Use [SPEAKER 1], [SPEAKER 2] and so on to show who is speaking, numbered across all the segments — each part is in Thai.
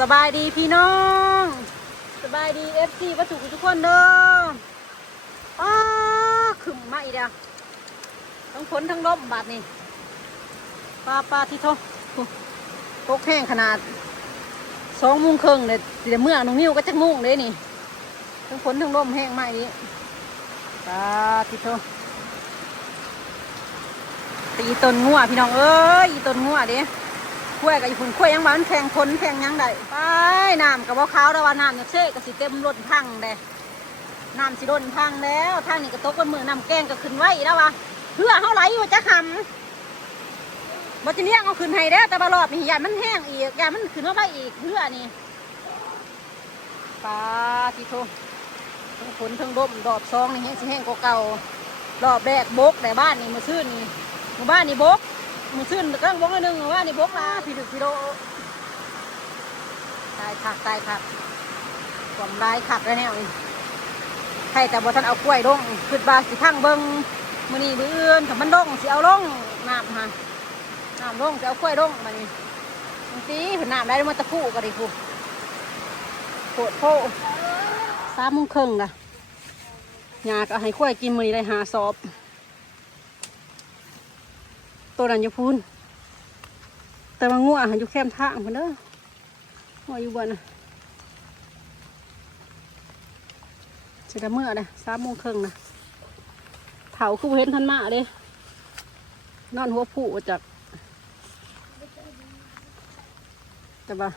[SPEAKER 1] สบายดีพี่น้อง สบายดีเอฟซีวัตถุกทุกคนเด้ออ้าขึ้นมาอีกแล้วทั้งฝนทั้งลมบาดนี่ปลาปลาที่โทตกแห้งขนาดสองมุงครึ่งเลยเดี๋ยวเมื่อน้องนิ้วก็จะงุ่งเลยนี่ ทั้งฝนทั้งลมแห้งมากนี้ปลาที่โทตีต้นงัวพี่น้องเอ้ยอีต้นงัวเด้ กล้วยกับอีพุ่นกล้วยยังหวานแข็งพ้นแข็งยังได้ไปน้ำกับว่าขาวแล้วว่าน้ำเนี่ยเช่ก็สิเต็มรถพังเด้น้ำสิรถพังแล้วทางนี้ก็ตกกันมือน้ำแกงก็ขึ้นไว้แล้ววะเพื่อเขาไหลอยู่จะขำบ่จะเลี้ยงเอาขึ้นให้แล้แต่บารอบนี่ยามันแห้งอีกยามันขึ้นมาไปอีกเพื่อนี่ปลาที่โททั้งฝนทั้งลมดอบซองนี่แห้งสิแห้งกว่าเก่ารอบแรกบกแต่บ้านนี่มาซื่นนี่หมู่บ้านนี่บก มือขึ้นก็บกนิดนึงว่านี่บกละพี่ดึกพี่โดตายขักตายขักความลายขักแล้วแนวนี่ใครแต่บ่ทันเอากล้วยลงขึ้นบาสิทั้งเบิ้งมือนี่มืออื่นถ้ามันลงสิเอาลงน้ำฮะน้ำลงสิเอากล้วยลงมานี่บางทีเพิ่นน้ำได้มาตะพูก็ได้พูโคตรโพสามโมงครึ่งละยาก็ให้กล้วยกินมือนี้ได้หาสอบ ตัวนั้นอยู่พูนแต่ว่างัวอยู่แคมทางพุ่นเด้องัวอยู่บนน่ะสิได้เมื่อนะสามโมงครึ่งนะเถาคือบ่เห็นทันมาเลยนอนหัวผู้จากแต่ว่า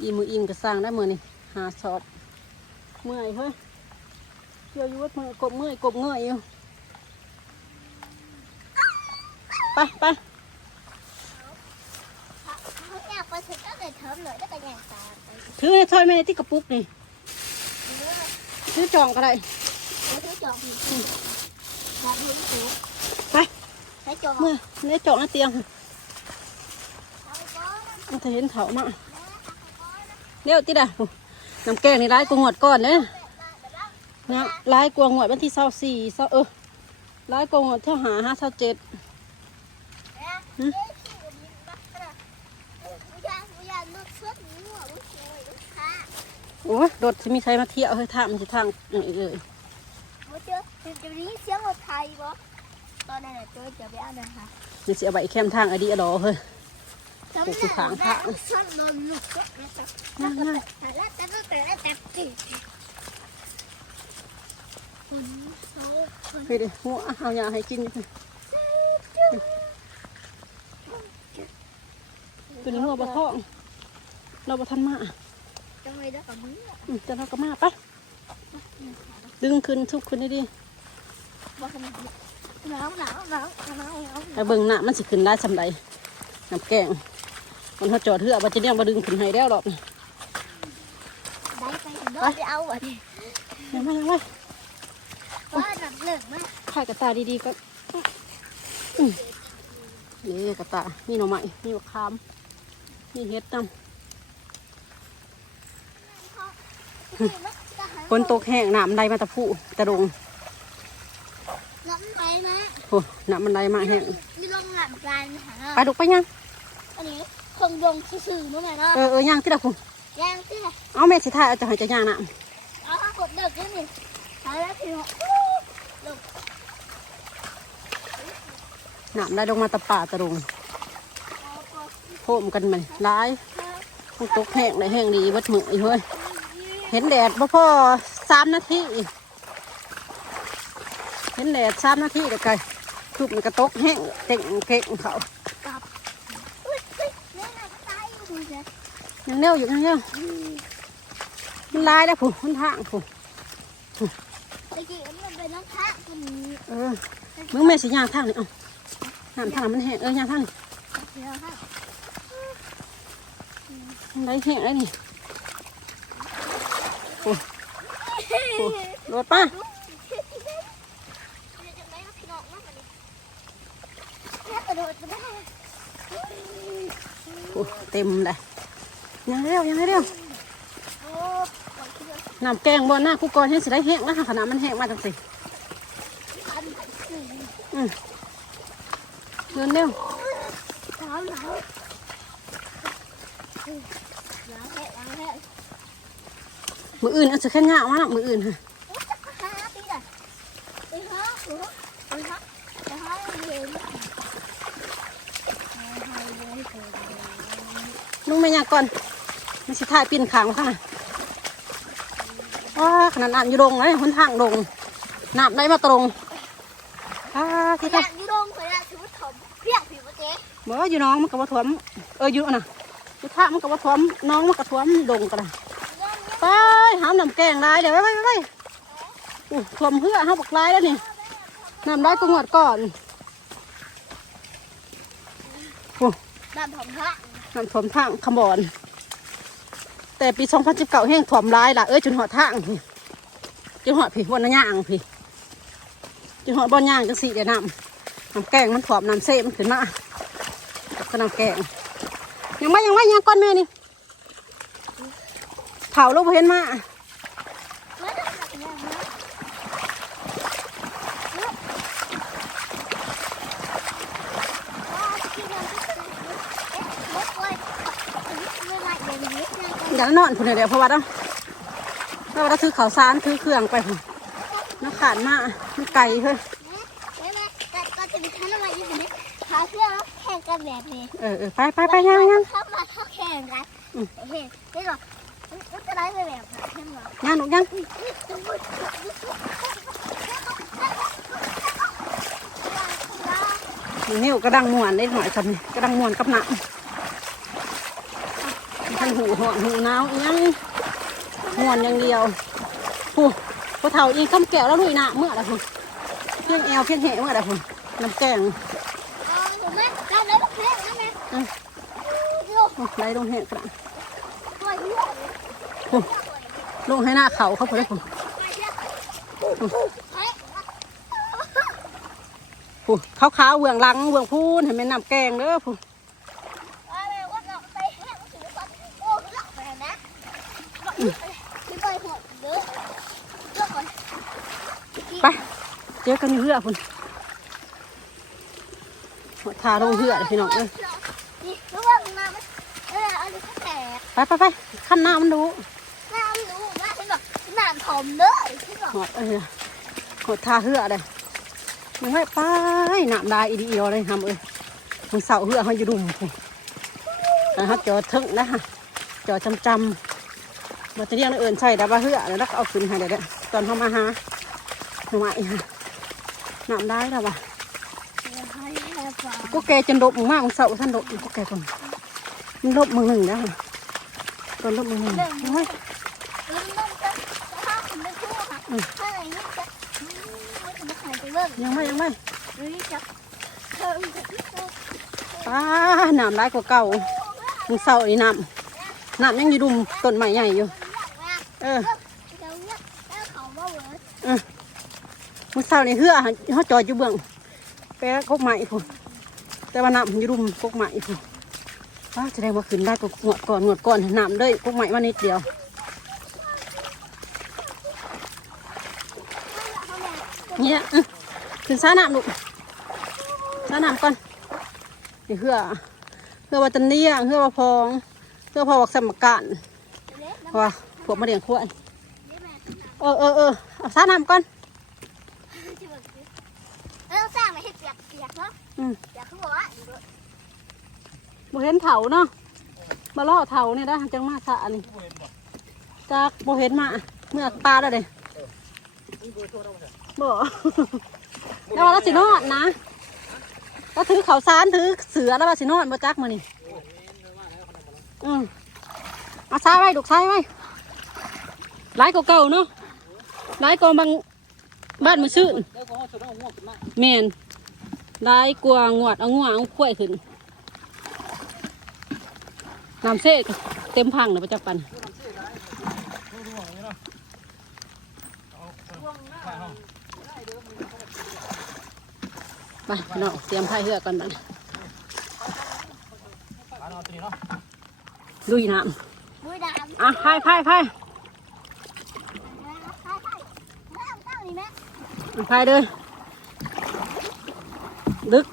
[SPEAKER 1] อีมืออิงก็สร้างได้มือนี่หาสอบเมื่อยเฮ้ยเกี่ยวอยู่วัดมือกบเมื่อยกบเงยอยู่ ไปไป
[SPEAKER 2] เขาอยากไปถึงก็เลยเทิมเลยก็ยังตาม
[SPEAKER 1] ถือให้ซอยแม่ที่กระปุกนี่ถือจองก็ได้
[SPEAKER 2] แล้วที่จองผิดแบบนี้ถูก
[SPEAKER 1] ไป
[SPEAKER 2] จอง
[SPEAKER 1] เมื่อได้จองในเตียงมันจะเห็นเถามาเดี๋ยวติดอะโอ้น้ำแกงนี่ร้ายกว่างวดก่อนเนี่ยนะร้ายกว่างวดวันที่เศร้าสี่เศร้าเออร้ายกว่างวดเท่าหาห้าเศร้าเจ็ด โอ้ยรถจะมีใครมาเที่ยวเฮ้ยทางมันจะทางอย่างนี้เลย
[SPEAKER 2] มาเจอจะนี้เสียงรถไทยบ่ตอนนั้นน่ะเจอจะไปเอาเดินค่ะ
[SPEAKER 1] เดี๋ยวจะเอาไปแคมทางไอดีอะดอเฮ้ย
[SPEAKER 2] จำ
[SPEAKER 1] ปลูกที่ขางทาง
[SPEAKER 2] ช่างนอนลูกเชือกนะครับ
[SPEAKER 1] นั่งนั่ง
[SPEAKER 2] แต่ละแต่ละแต่ละแต่ติคนโซ่คน
[SPEAKER 1] ไปดิหัวเอายาให้กินอยู่ ตัวนี้หัวบะท้องเราบะทันมา
[SPEAKER 2] จังเลยได้กับมือ
[SPEAKER 1] จะเราก็มาปะดึงขึ้นทุกขึ้นได้ดี
[SPEAKER 2] หนาวหนาวหนาวหนาวหนาว
[SPEAKER 1] ไอ้เบิ่งหน้ามันสิขึ้นได้สำไรน้ำแกงมันเขาจอดเถื่อว่าจะเนี่ยมาดึงขึ้นให้แล้วหรอก
[SPEAKER 2] ไปเอไปเอาอะนี่
[SPEAKER 1] ยังไงยังไง
[SPEAKER 2] ว่าดับเลิกมาก
[SPEAKER 1] ถ่ายกระตาดีๆก็นี่กระตามีหน่อไม้มีมะขาม มีเห็ดนำฝนตกแห้งน้ำใดมาตะพุตะดง
[SPEAKER 2] น้ำไปนะ
[SPEAKER 1] โอ้น้ำมันใดมาแห้ง
[SPEAKER 2] มีลงหลังกลางหา
[SPEAKER 1] ไปดุกไปยัง
[SPEAKER 2] อันนี้คงดงซื่อๆมั้งแม่เนาะ
[SPEAKER 1] เออเออย่างที่ละคุณ
[SPEAKER 2] ย่างที่ไหน
[SPEAKER 1] เอาแม่สิถ่ายเอาจะให้จะย่างน้
[SPEAKER 2] เอาถ้ากดเลิกนี่นี่หาแล้วพี่น้องำ
[SPEAKER 1] น้ำได้ลงมาตะป่าตะดง โพมกันมันร้ายฝนตกแห้งได้แห้งดีเบัดมืออีเฮ้ยเห็นแดดบ่พ่อสามนาทีเห็นแดดสามนาทีเดี๋ยวไกทุบมันกระตกแห้งเต่งเพ่งเขา
[SPEAKER 2] อุ้ยอุ้ยแม่น่าตายอยู่เลย
[SPEAKER 1] ยังเร็วอยู่ยังเร็วมันลายแล้วผู้มันทางผู้
[SPEAKER 2] ตะกี้มันเป็นน้ำพระคนนี้
[SPEAKER 1] เออมึงแม่สิยางทางนี่เอาน้ำทางมันแห้งเออยางทางนี่
[SPEAKER 2] เดี๋ยวค่ะ
[SPEAKER 1] มันได้แห้งแล้วนี่โอ้โอ้รถป้าโอ้เต็มเลยยังเร็วยังเร็วน้ำแกงบนหน้ากูก่อนให้สิได้แห้งแล้วค่ะขนาดมันแห้งมาจังสิอืมเดินเร็ว
[SPEAKER 2] หนาวหนาว ล้างแห้งล้างแห้ง
[SPEAKER 1] มืออื่นเอาจะแค่ง่ามาละมืออื่นค่ะ
[SPEAKER 2] อุ๊ยจะหาตีน่ะไปหาหนูไปหาไปหาเห็น
[SPEAKER 1] ลุงไม่ยากก่อนมันสิถ่ายปีนขางมาข้างหน้าว้าขนาดน้ำอยู่ดงเลยหนทางดงน้ำได้มาตรงอ้า
[SPEAKER 2] ข
[SPEAKER 1] ที่
[SPEAKER 2] ยะ
[SPEAKER 1] ท่า
[SPEAKER 2] ยูโรงขยะชุดถมเพียงผิวเจ๊
[SPEAKER 1] เมื่ออยู่น้องมันกับว่าถ่วมเอออยู่อันน่ะ อยู่ท่ามันกับว่าถ่วมน้องมันกับถ่วมดงกันเลยไปหามน้ำแกงได้เดี๋ยวไปไปไปไปอู้ถ่วมเพื่อห้าบักลายแล้วนี่น้ำได้ก็งวดก่อนอู้
[SPEAKER 2] น้ำผมพระ
[SPEAKER 1] น้ำถ่วมทางขมบอน แต่ปี 2019แห้งถ่วมร้ายล่ะเอ้ยจนหอดทางพี่จนหอดพี่วันย่างพี่จนหอดบนย่างจังสี่เดี๋ยวน้ำน้ำแกงมันถ่วมน้ำเซ่มันขึ้นมาก็น้ำแกง ยังไม่ยังไม่ยังก้อนแม่นี่เผาลูกเห็นมา
[SPEAKER 2] ไม่ได้หนักแน่นะที่เราที่สุดเอ๊ะมดเลยไม่ไรเดี๋ยวนี้ยัง
[SPEAKER 1] เดี๋ยวนอนพุ่นเดี๋ยวเพราะว่าเราเราถือข้าวสารถือเครื่องไปพุ่นน้ำขาดมาไก่เฮ้ย
[SPEAKER 2] เห็นไหมแต่ก็จะมีขั้นอะไรอยู่นี้หาเสื้อแล้ว แข่งกันแบบนี้
[SPEAKER 1] เออเออไปไปไปยังยัง
[SPEAKER 2] เข้ามาเข้าแข่งกันเห็นนี่หรอมันจะได้ไปแบบไหนเห็นหรอ
[SPEAKER 1] ยังหนูยังนิ้วกระดังมวนได้หน่อยครับนี่กระดังมวนกับหนักท่านหูหอนหูหนาวอีหยังมวนอย่างเดียวผู้พอเท่าอีกคำแก้วแล้วลุยหนะเมื่อไรพุ่นเพียงแอวเพียงแหะเมื่อไรพุ่นน้ำแกง
[SPEAKER 2] อ๋อถูกไหมเราได้ลูกเพชรนะแม่ลูก
[SPEAKER 1] โอ้ ไหลลงแหะกระดัง
[SPEAKER 2] ตัวเหี้ย
[SPEAKER 1] ลงให้หน้าเขาเขาพุ่นเลยพุ่น
[SPEAKER 2] เฮ้ย
[SPEAKER 1] พุ่นขาวขาวๆเบื้องหลังเบื้องพูนเห็นไหมน้ำแกงเด้อพุ่น
[SPEAKER 2] อะไรว่าเราไปแห้งถือว่าโอ้หลับไปนะไม่ไปหัวเด้อเลือกก่อน
[SPEAKER 1] ไปเจอกันอยู่เหือพุ่นหัวทาลงเหือเลยพี่น้องเอ้ย
[SPEAKER 2] นี่รู้ว่าน้ำเอออันนี้แตก
[SPEAKER 1] ไปไปไปขั้นหน้ามันดู
[SPEAKER 2] น้ำรู้ว่าฉันบอกน้ำถมเด้อฉันบอก
[SPEAKER 1] หอดเออหอดทาเหือเลยมันไม่ไปน้ำได้อีดีเอียวเลยทำเอ้ยมันเสาเหือเขาอยู่ดุมพุ่นนะครับจอทึ่งนะฮะจอจำจำมันจะเรียกนักเอิญใช่แต่ว่าเหือแล้วก็เอาขึ้นให้เดี๋ยวเดี๋ยวตอนเขามาหาหน่อไม้ฮะน้ำได้แล้ววะ
[SPEAKER 2] ให้แค่ฟัง
[SPEAKER 1] ก็แกจนดบมากมันเสาท่านดบก็แกคนมันดบมือหนึ่งนะฮะ ตอนดบมือหนึ่งโอ้ย
[SPEAKER 2] ลุงไม่พูดค่ะถ้าอะไรนี่จะไม่จะมาขายไปเบิ่ง
[SPEAKER 1] ยังไม่ยังไม่
[SPEAKER 2] เฮ้ยจะเธอ
[SPEAKER 1] ป้าน้ำได้กว่าเก่ามึงเสาอีน้ำน้ำยังอยู่ดุมต้นไม้ใหญ่อยู่ เออ
[SPEAKER 2] เราเลือกแล้าเวิร์ด
[SPEAKER 1] มึงเสาในเหือเขาจอดอยู่เบื้องแปะกกไม้พุ่นแต่ว่าน้ำมันอยู่ดุมกกไม้พุ่น ป้าแสดงว่าขึ้นได้ก็งวดก่อนงวดก่อนน้ำเลยกกไม้มานิดเดียวเนี่ยอื้อขึ้นซ้าน้ำลูกซ้าน้ำก่อนนี่เหือเหือว่าตันเนียเหือว่าพองเหือพอวักสมการเพราะว่าพวกมาเลี้ยงควายเออเออเออเอาซ้าน้ำก่อน
[SPEAKER 2] เออสร้างมาให้เปียกเปียกเนาะ
[SPEAKER 1] อืม
[SPEAKER 2] เปียกเขาบอกว่า
[SPEAKER 1] บ่เห็นเถาเนาะมาล่อเถาเนี่ยได้จังมาสะนี่จากบ่เห็นมาเมื่อปลาแล้วเด้บ่แล้วว่าเราสินอนนะเราถือเขาวสารถือเสือแล้วว่าสินอนบ่จักมานี่อืมเอาซ้ายไว้ลูกซ้ายไว้หลายกว่าเก่าเนาะหลายกว่าบางบ้านมือชื่นแมนหลายกว่างวดเอางัวเอาข้วยขึ้น น้ำเซ่เต็มพังเลยประจักปันไปพี่น้องเตรียมไพ่เหือกก่อนบัดลุยน้
[SPEAKER 2] บุยดามำ
[SPEAKER 1] อะไพ่ไพ่ไพ่
[SPEAKER 2] ตั้งนี่แม่
[SPEAKER 1] ไพ่เด้อดึก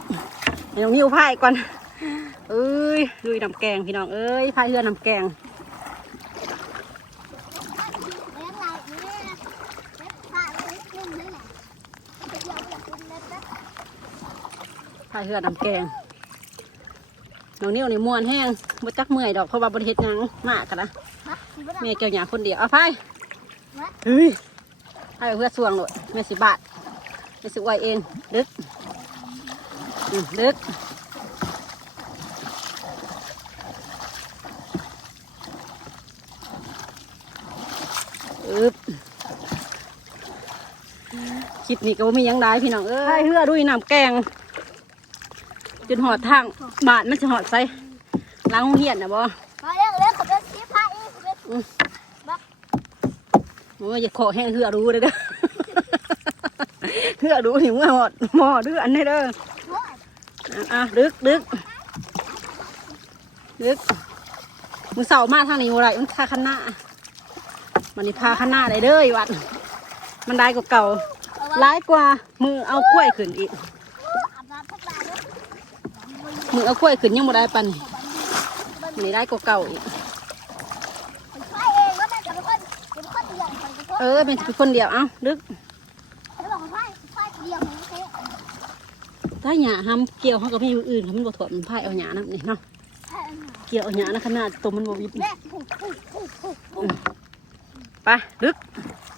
[SPEAKER 1] ให้น้องนิ้วไพ่ก่อนไป เอ้ยลุยน้ำแกงพี่น้องเอ้ยพายเรือน้ำแกงพายเรือน้ำแกงน้องนิ้วนี่ม่วนแห้งบ่จักเมื่อยดอกเพราะว่าบริเฮ็ดยังมากกันนะ
[SPEAKER 2] มาคุณพ่อ
[SPEAKER 1] แม่เกี่ยวหยาคนเดียวเอาพายเฮ้ยพายเพื่อสวงโลดแม่สิบาทแม่สิไว้เองดึกดึก ลิปนี้ก็บ่มีหยังได้พี่น้องเอ้ยพายเรือด้วยน้ำแกงจนหอดทางบาทมันจะหอดใส่ล้างห้องเหียนนะบ่
[SPEAKER 2] มาเร็วเร็วผมจะชี้พาเองผมจะ
[SPEAKER 1] โอ้ยอย่าขอแห้งเหือรู้เลยเด้อเหือรู้หิวหอดหมอเดืออันนี้เด้อ
[SPEAKER 2] โอ้ย
[SPEAKER 1] อะอะดึกดึกดึกมึงเสามาทางนี้อะไรมึงพาขันหน้ามันนี่พาขันหน้าได้เด้ออีวัด มันได้กว่าเก่า
[SPEAKER 2] เอาไว้
[SPEAKER 1] ร้ายกว่า มือเอากล้วยขึ้นอีก
[SPEAKER 2] อาบน้ำพักตาด้วย
[SPEAKER 1] มือเอากล้วยขึ้นยังบ่ได้ปันมันนี่ได้กว่าเก่าอีก
[SPEAKER 2] ผมพาเองว่าแม่จะเป็นคนเป็นคนเดียวคนเป็นคน
[SPEAKER 1] เออเป็นสิคนเดียว เอ้าดึก
[SPEAKER 2] เขาบอกว่าพาเดียวของเขา
[SPEAKER 1] ถ้าหยาห้ำเกี่ยวเขากับพี่อื่นเขามันบ่ถอดมันพายเอาหยานั่นนี่เนาะเกี่ยวเอาหยานะขนาดตัวมันบ่วิบ
[SPEAKER 2] แม่ปุ๊บปุ๊บปุ๊บปุ๊บปุ๊บ
[SPEAKER 1] ไปดึก
[SPEAKER 2] ถ้า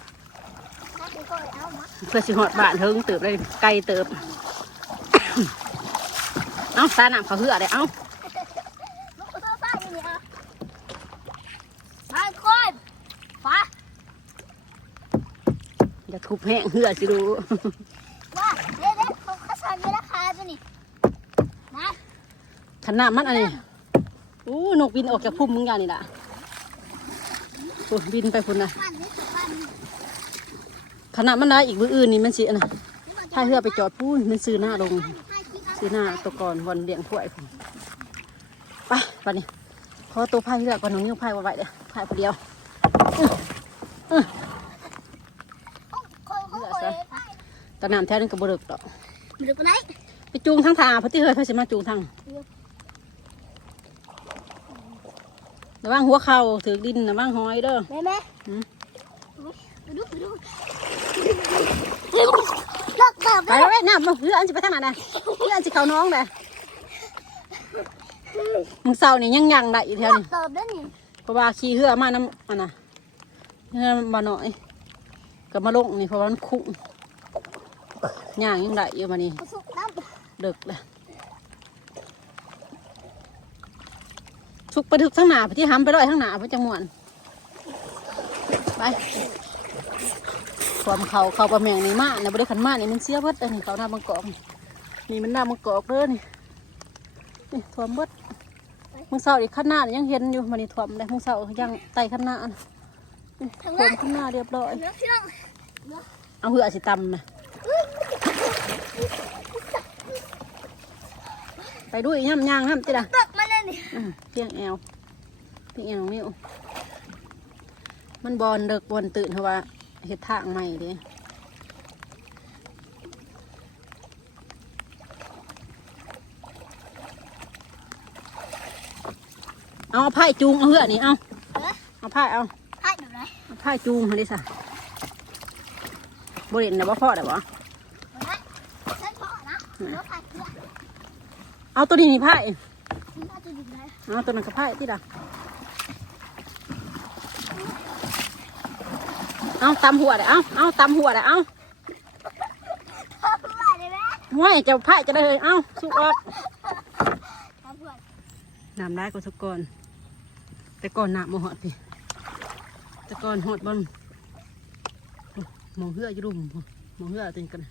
[SPEAKER 2] เป็นคนเอามา
[SPEAKER 1] เพื่อสิหอดบ้านเฮิงเติบเลยไกลเติบ เอ้าตาหนามเขาเหือเลยเอ้า
[SPEAKER 2] ลูกเขาฟ้าอยู่นี่อะมาคนฟ้า
[SPEAKER 1] อย่าทุบแห้งเหือสิรู้
[SPEAKER 2] ว่าเด็กเด็กเขาเขาสั่งมีราคาตัวนี้มา
[SPEAKER 1] ขนาดมันอะไรอู้นกบินออกจากพุ่มมึงอย่างนี่ล่ะโอ้บินไปพุ่นนะ
[SPEAKER 2] พันนี่คือพัน
[SPEAKER 1] ขนาดมันได้อีกมืออื่นนี่มันสิอันนะถ้าเหือไปจอดปูนมันซื้อหน้าลงซื้อหน้าตัวก่อนวันเลี้ยงถ้วยไปไปนี่ขอตัวพายเหือก่อนน้องนิ้วพายไว้เด้อพายคนเดียว
[SPEAKER 2] คนเขาคน
[SPEAKER 1] ตะน้ำแท้นึงก็บเริกดอก
[SPEAKER 2] หรือปะไหน
[SPEAKER 1] ไปจูงทั้งทางพอที่เฮยเขาสิมาจูงทางระวังหัวเข่าถือดินระวังหอยเด้อ
[SPEAKER 2] แม่แม่ไปดูไปดู
[SPEAKER 1] ไป
[SPEAKER 2] เลย
[SPEAKER 1] แล้วเว้ยน้ำมาเพื่ออันจะไปทางไหนนะเพื่ออันจะเข้าน้องเลยมึงเศร้านี่ยังยังได้อีกแถว
[SPEAKER 2] เลิ
[SPEAKER 1] นี่
[SPEAKER 2] กเติบด้วยนี่
[SPEAKER 1] เพราะว่าขี่เหือมาน้ำอันน่ะเหือมาหน่อยก็มาลงนี่เพราะว่ามันคุ้งย่างยังได้อยู่มานี่
[SPEAKER 2] กระสุกน้ำ
[SPEAKER 1] เดึกเลยชุกไปถึกทั้งหนาไปที่ห้ำไปร้อยทั้งหนาไปจังหวนไป ความเขาเขาประแมงนี่มากนะบริขันมากนี่มันเสียเบิดเลยนี่เขาหน้ามังกรนี่มันหน้ามังกรเด้อนี่นี่ท่วมเบิดมึงเศร้าอีกข้างหน้านี่ยังเห็นอยู่มันนี่ท่วมเลยมึงเศร้ายังไต่ข้างหน้าน่ะนี่ท่วมข้างหน้าเรียบร้อย
[SPEAKER 2] เดี๋ยวพี่น้อง
[SPEAKER 1] เอาเหือสิตำนะไปด้วยย่ำยางห้ำจิละ
[SPEAKER 2] เลิกมาเลยนี่
[SPEAKER 1] อืมเพียงแอวเพียงแอวมิวมันบอลเลิกบอลตื่นเพราะว่า เห็ดทางใหม่เดิเอาไพ่จูงเอาเหือนี่เอา
[SPEAKER 2] เออ
[SPEAKER 1] เอาไพ่เอา
[SPEAKER 2] ให้ดูเลย
[SPEAKER 1] เอาไพ่จูงมาดิสะบริเวณนะว่าพ่อเดี๋ยวบ่
[SPEAKER 2] ฉันพอนะแล้วใครเพื่อน
[SPEAKER 1] เอาตัวนี้นี่ไพ่
[SPEAKER 2] ฉันน่าจะดูเลย
[SPEAKER 1] เอาตัวนั้นกับไพ่ที่ละ เอาตำหัวเดี๋ยวเอาเอาตำหัวเดี๋ยวเอา
[SPEAKER 2] พ่อเพื่อนเลยแม่
[SPEAKER 1] ห้วยจะไพ่จะได้เลยเอาสุกออก
[SPEAKER 2] พ่อเพื่อน
[SPEAKER 1] น้ำได้ก็สุกก่อนแต่ก่อนหนามาหอดพี่แต่ก่อนหอดบอลมองเหืออยู่รุมมองเหือตัวนี้กันนะ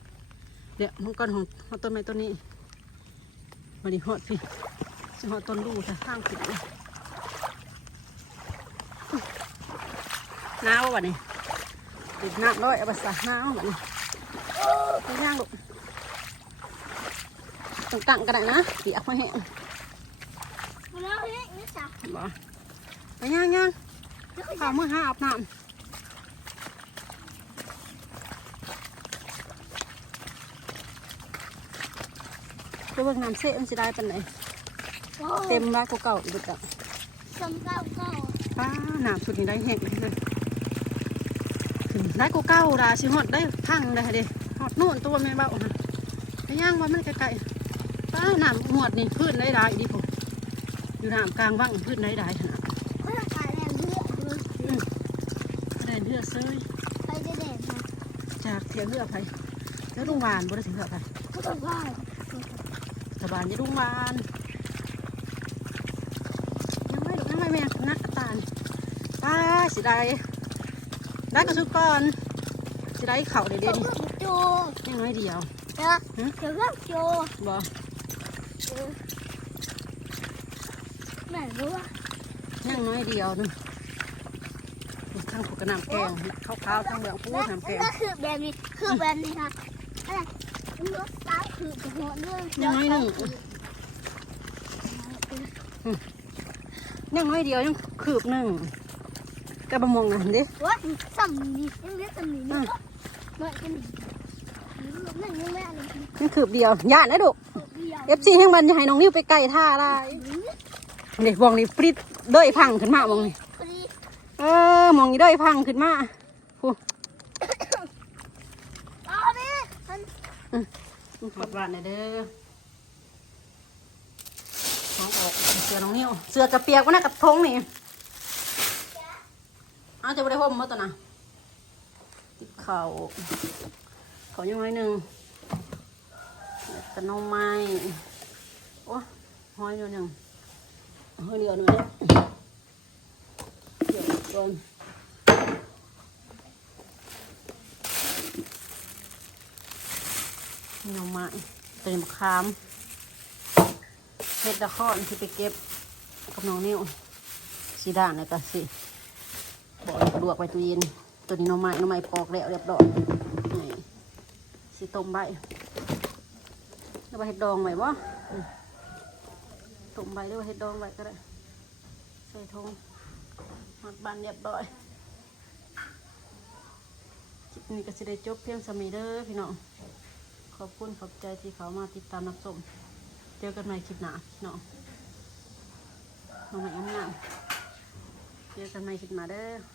[SPEAKER 1] เดี๋ยวมังกรของหอดต้นไม้ต้นนี้มาดิหอดพี่สิหอดต้นดูแต่ข้างผิดเลยหนาววะนี่ ติดน้ำร้อยเอาไปใส่หนาววะนี่ไปย่างลูกต้องตั้งกันได้นะเปียกมาแห้ง
[SPEAKER 2] มาแล้วเฮ้ยนี่จ้ะ
[SPEAKER 1] บ่ไปย่างย่างข้าวมือห้าอาบน้ำไปเบิ่งน้ำเสะมันสิได้ปันไหนเต็มร้ายกว่าเก่าอีกเบิดอะ
[SPEAKER 2] สำเก้าเก้า
[SPEAKER 1] ป้าหนามสุดนี่ได้แห้งเลยถึง ได้กว่าเก่าดาสิฮอดได้พังได้เด้ฮอดโน่นตัวแม่เบ้าฮะไปย่างว่ามันไกลๆป้าหนามหวดนี่พื้นได้ได้ดีผมอยู่หนามกลางว่างพื้นได้ได้ขนาด
[SPEAKER 2] แด
[SPEAKER 1] นเลือดเซย
[SPEAKER 2] ไปแดน
[SPEAKER 1] จากเทียงเลือดไปแล้วลุงวานบ่ได้ถึงเลือดไป
[SPEAKER 2] ก็ต้องว่า
[SPEAKER 1] สบายจะลุงวานยังไม่ยังไม่แม่นักตานป้าสิได้ ได้กระสุกก่อนสิได้เข่าเด็ด
[SPEAKER 2] เดี๋ยว
[SPEAKER 1] ๆ
[SPEAKER 2] โจ
[SPEAKER 1] ยังน้อยเดียว
[SPEAKER 2] เดี๋ยวเดี๋ยวโจ
[SPEAKER 1] บ่
[SPEAKER 2] แม่รู้ว่า
[SPEAKER 1] ยังน้อยเดียวนึงข้างผูกกระน้ำแกงขาวๆข้างเบืองพูดน้ำแกง
[SPEAKER 2] ก็คือแบบนี้คือแบบนี้ค่ะอะไรรถสาวคือหัวเรื่อง
[SPEAKER 1] ยังน้อยหนึ่งยังน้อยเดียวยังคืบหนึ่ง กระบะมงนะเห็นดิ
[SPEAKER 2] ว่าสัมนียังเรียกสัมนีนี่เมื่อกันนั่นยังแม่เลย
[SPEAKER 1] ยังคืบเดียวย่านนะดุ
[SPEAKER 2] เดียว
[SPEAKER 1] เอฟซีทั้งมันจะให้น้องนิ้วไปไก่ท่าได้เด็กวองนี่ปริดเด้ยพังขึ้นมามองนี่
[SPEAKER 2] พอดี
[SPEAKER 1] เออมองนี่เด้ยพังขึ้นมาผู้
[SPEAKER 2] อ๋อนี่มัน
[SPEAKER 1] ขอดหวานหน่อยเด้อน้องออกเสือน้องนิ้วเสือกระเปียกวะนะกับทงนี่ เอาจะไปได้ห่มมาตัวนะติดเข่าเขายังน้อยหนึ่งตะนมไม้โอ้ห้อยเดียวหนึ่งห้อยเดียวหนึ่งเดี๋ยวก่อนหน่อไม้เต็มคามเห็ดตะข้อนที่ไปเก็บกับน้องนิ้วสีด่างเลยก็สิ บอกกระดวกไปตู้เย็นตัวนี้น่องไม้น่องไม้ปอกแล้วเรียบร้อยนี่สีต้มใบแล้วไปเห็ดดองไหมวะอืมต้มใบหรือว่าเห็ดดองไว้ก็ได้ใส่ทงมัดบานเรียบร้อยคลิปนี้ก็จะได้จบเพียงสมีเด้อพี่น้องขอบคุณขอบใจที่เขามาติดตามรับชมเจอกันใหม่คลิปหน้าพี่น้องน้องใหม่อำนาจเจอกันใหม่คลิปหน้าเด้อ